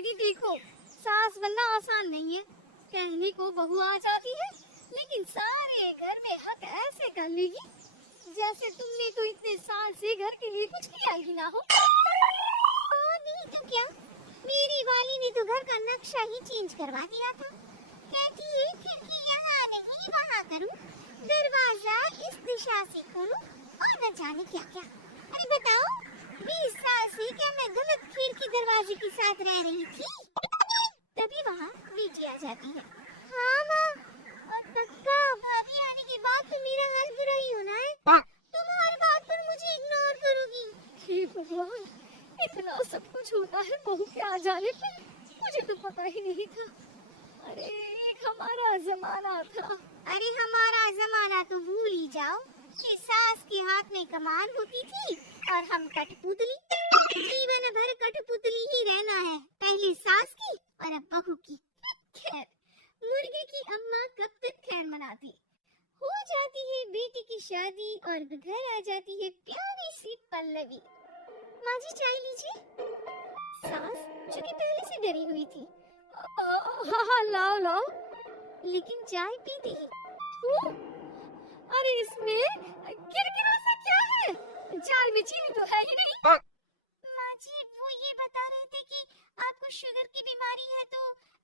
दीदी देखो, सास बनना आसान नहीं है। कहने को बहू आ जाती है, लेकिन सारे घर में हक ऐसे कर लेगी जैसे तुमने तो इतने साल से घर के लिए कुछ किया ही ना हो। नहीं तो क्या, मेरी वाली ने तो घर का नक्शा ही चेंज करवा दिया था। कहती है खिड़की यहाँ नहीं वहाँ करूँ, दरवाजा इस दिशा से खोलूं और न जाने क्या क्या। अरे बताओ, 20 साल से क्या मैं गलत खिड़की दरवाजे के साथ रह रही थी? तभी वहाँ बेटी आ जाती है। हाँ माँ, और पक्का भाभी आने के बाद तो मेरा हाल बुरा ही होना है। तुम हर बात पर मुझे इग्नोर करोगी। हे भगवान, इतना सब कुछ होता है बहू के आ जाने पर, मुझे तो पता ही नहीं था। अरे एक हमारा जमाना था। अरे हमारा जमाना तो भूल ही जाओ कि सास के हाथ में कमान होती थी और हम कठपुतली। जीवन भर कठपुतली ही रहना है, पहले सास की और अब बहू की। खैर, मुर्गे की अम्मा कब तक खैर मनाती। हो जाती है बेटी की शादी और घर आ जाती है प्यारी सी पल्लवी। माँ जी चाय लीजिए। सास जो कि पहले से डरी हुई थी, हाँ लाओ लाओ, लेकिन चाय पीते ही अरे इसमें किरकिरा सा क्या है? चाय में चीनी तो है ही नहीं। माँ जी वो ये बता रहे थे कि आपको शुगर की बीमारी है, तो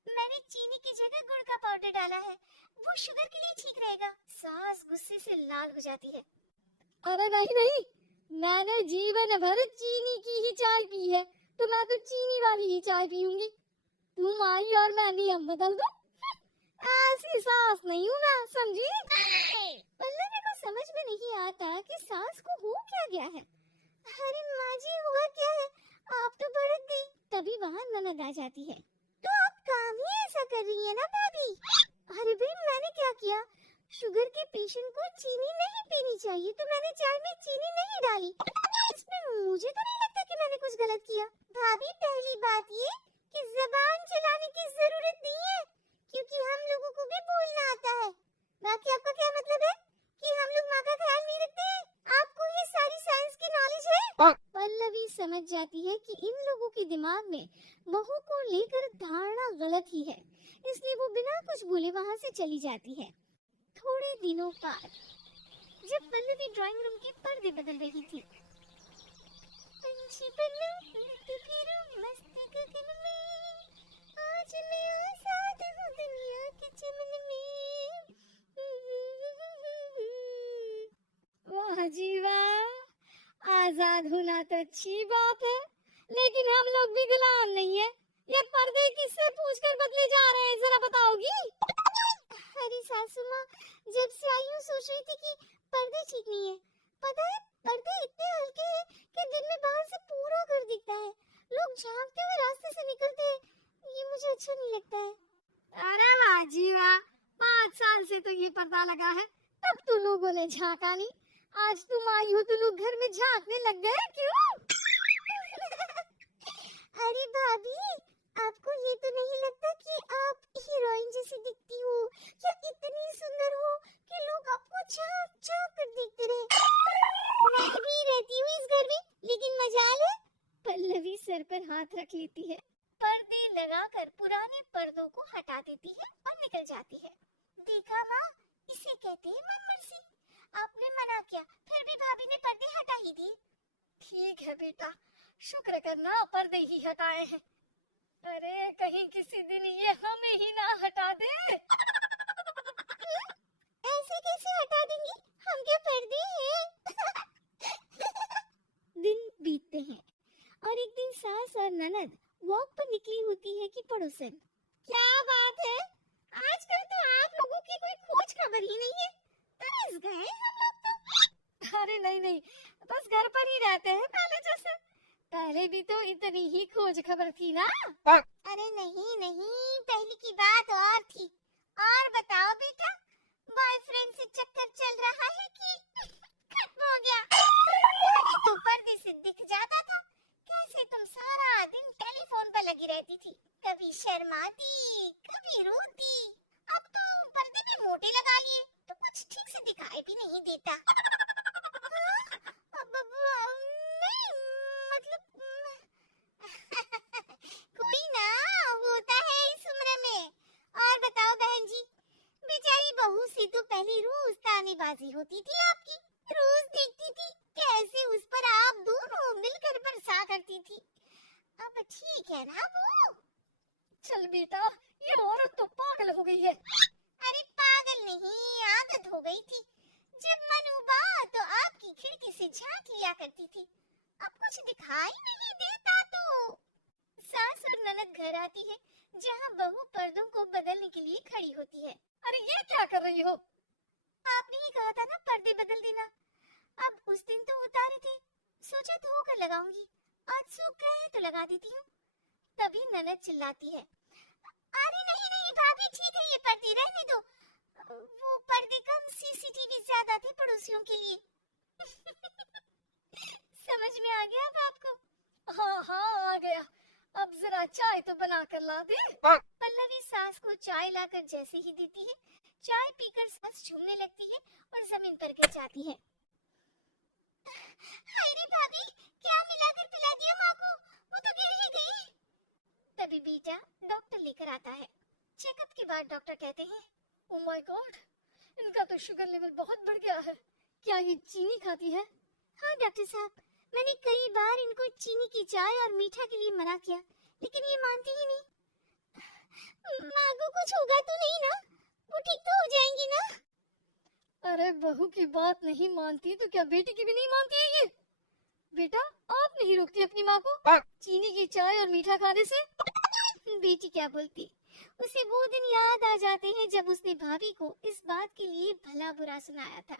मैंने चीनी की जगह गुड़ का पाउडर डाला है, वो शुगर के लिए ठीक रहेगा। सास गुस्से से लाल हो जाती है। अरे नहीं नहीं, मैंने जीवन भर चीनी की ही चाय पी है, तो मैं तो चीनी वाली ही चाय पीऊंगी। तुम आई और मैं नियम बदल दूं? ऐसी सास नहीं हूँ मैं, समझी? पल्लवी को समझ में नहीं आता कि सास को हो क्या गया है। अरे माँ जी हुआ क्या है, आप तो भड़क गई। तभी वहाँ ननद आ जाती है। तो आप काम ही ऐसा कर रही है ना भाभी? अरे भाई मैंने क्या किया? शुगर के पेशेंट को चीनी नहीं पीनी चाहिए, तो मैंने चाय में चीनी नहीं डाली। इसमें मुझे तो नहीं लगता कि मैंने कुछ गलत किया। भाभी पहली बात ये कि ज़बान चलाने की जरूरत नहीं है, क्योंकि हम लोगों को भी बोलना आता है। बाकी आपका क्या मतलब है कि हम लोग माँ का ख्याल नहीं रखते हैं? आपको ये सारी साइंस की नॉलेज है? पल्लवी समझ जाती है कि इन लोगों के दिमाग में बहू को लेकर धारणा गलत ही है, इसलिए वो बिना कुछ बोले वहाँ से चली जाती है। थोड़े दिनों बाद जब पल्लवी ड्राइंग रूम के पर्दे बदल रही थी, पंछी बनूं उड़ती फिरूं मस्त गगन में, आज मैं आजाद हूँ दुनिया के चमन में। वाह जी वाह, आजाद होना तो अच्छी बात है, लेकिन हम लोग भी गुलाम नहीं है। ये पर्दे किससे पूछकर बदले जा रहे हैं, जरा बताओगी? अरे सासू माँ, जब से आई हूँ सोच रही थी कि पर्दे ठीक नहीं है। पता है पर्दे इतने हल्के हैं कि दिन में बाहर से पूरा घर दिखता है, लोग झांकते हुए रास्ते से निकलते हैं, ये मुझे अच्छा नहीं लगता है। अरे वाह जी वाह, 5 साल से तो ये पर्दा लगा है, तब तो लोगों ने झांका नहीं। आज तुम आई हो तो लोग घर में झांकने लग गए, क्यों? अरे भाभी, आपको ये तो नहीं लगता कि आप हीरोइन जैसी दिखती हो, या इतनी सुंदर हो कि लोग आपको झांक झांक कर देखते रहे? मैं भी रहती हूँ इस घर में, लेकिन मजाल है। पल्लवी सर पर हाथ रख लेती है, पर्दे लगाकर पुराने पर्दों को हटा देती है और निकल जाती है। देखा माँ, इसे कहते हैं मनमर्जी। आपने मना किया, फिर भी भाभी ने पर्दे हटा ही दिए। ठीक है बेटा, शुक्र करना पर्दे ही हटाए हैं। अरे कहीं किसी दिन ये हमें ही ना हटा दे। ऐसे कैसे हटा देंगी, हम क्या पर्दे हैं? दिन बीतते हैं और एक दिन सास और ननद वॉक पर निकली होती है कि पड़ोसन। क्या बात है, आजकल तो आप लोगों की कोई खोज खबर ही नहीं है, तरस गए हम लोग तो। अरे नहीं नहीं, बस घर पर ही रहते हैं पहले जैसे। पहले भी तो इतनी ही खोज खबर थी ना। अरे नहीं नहीं, पहले की बात और थी। और बताओ बेटा, बॉयफ्रेंड से चक्कर चल रहा है कि खत्म हो गया? तो पर्दे से दिख जाता था कैसे तुम सारा दिन टेलीफोन पर लगी रहती थी, कभी शर्माती कभी रोती। अब तो पर्दे भी मोटे लगा लिए तो कुछ ठीक से दिखाई भी नहीं देता। अब नहीं, मतलब कोई ना, बहारबाजी होती थी आपकी। रोज देखती थी कैसे उस पर आप दोनों मिलकर बरसा करती थी। अब ठीक है ना वो? चल बेटा, ये औरत तो पागल हो गई है। अरे पागल नहीं, आदत हो गई थी। जब मन उबा तो आपकी खिड़की से झांक लिया करती थी। अब कुछ दिखाई नहीं देता तो। सास और ननद घर आती है जहाँ बहू पर्दों को बदलने के लिए खड़ी होती है। अरे ये क्या कर रही हो? आपने ही कहा था ना पर्दे बदल देना। अब उस दिन तो उतारे थे, सोचा धोकर लगाऊंगी, आज सूख गए हैं तो लगा देती हूँ। तभी ननद चिल्लाती है, अरे नहीं नहीं भाभी ठीक है, ये पर्दे रहने दो। वो पर्दे कम, सीसीटीवी ज्यादा थे पड़ोसियों के लिए। समझ में आ गया अब आपको? हाँ हाँ आ गया। अब जरा चाय तो बना कर ला दे। पल्लवी सास को चाय लाकर जैसे ही देती है, चाय पीकर सास झूमने लगती है और जमीन पर गिर जाती है। हाय रे भाभी, क्या मिलाकर पिला दिया माँ को, वो तो गिर ही गई। तभी बेटा डॉक्टर लेकर आता है। चेकअप के बाद डॉक्टर कहते हैं, ओ माय गॉड, इनका तो शुगर लेवल बहुत बढ़ गया है। क्या ये चीनी खाती है? हाँ डॉक्टर साहब, मैंने कई बार इनको चीनी की चाय और मीठा के लिए मना किया, लेकिन ये मानती ही नहीं। माँ को कुछ होगा तो नहीं ना? वो ठीक तो हो जाएंगी ना? अरे बहू की बात नहीं मानती तो क्या बेटी की भी नहीं मानती है ये? बेटा, आप नहीं रोकती अपनी माँ को चीनी की चाय और मीठा खाने से? बेटी क्या बोलती, उसे वो दिन याद आ जाते हैं जब उसने भाभी को इस बात के लिए भला बुरा सुनाया था।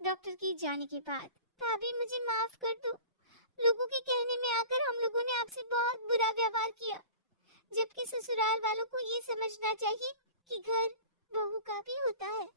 डॉक्टर की जाने के बाद, भाभी मुझे माफ कर दो, लोगों के कहने में आकर हम लोगों ने आपसे बहुत बुरा व्यवहार किया, जबकि ससुराल वालों को ये समझना चाहिए कि घर बहू का भी होता है।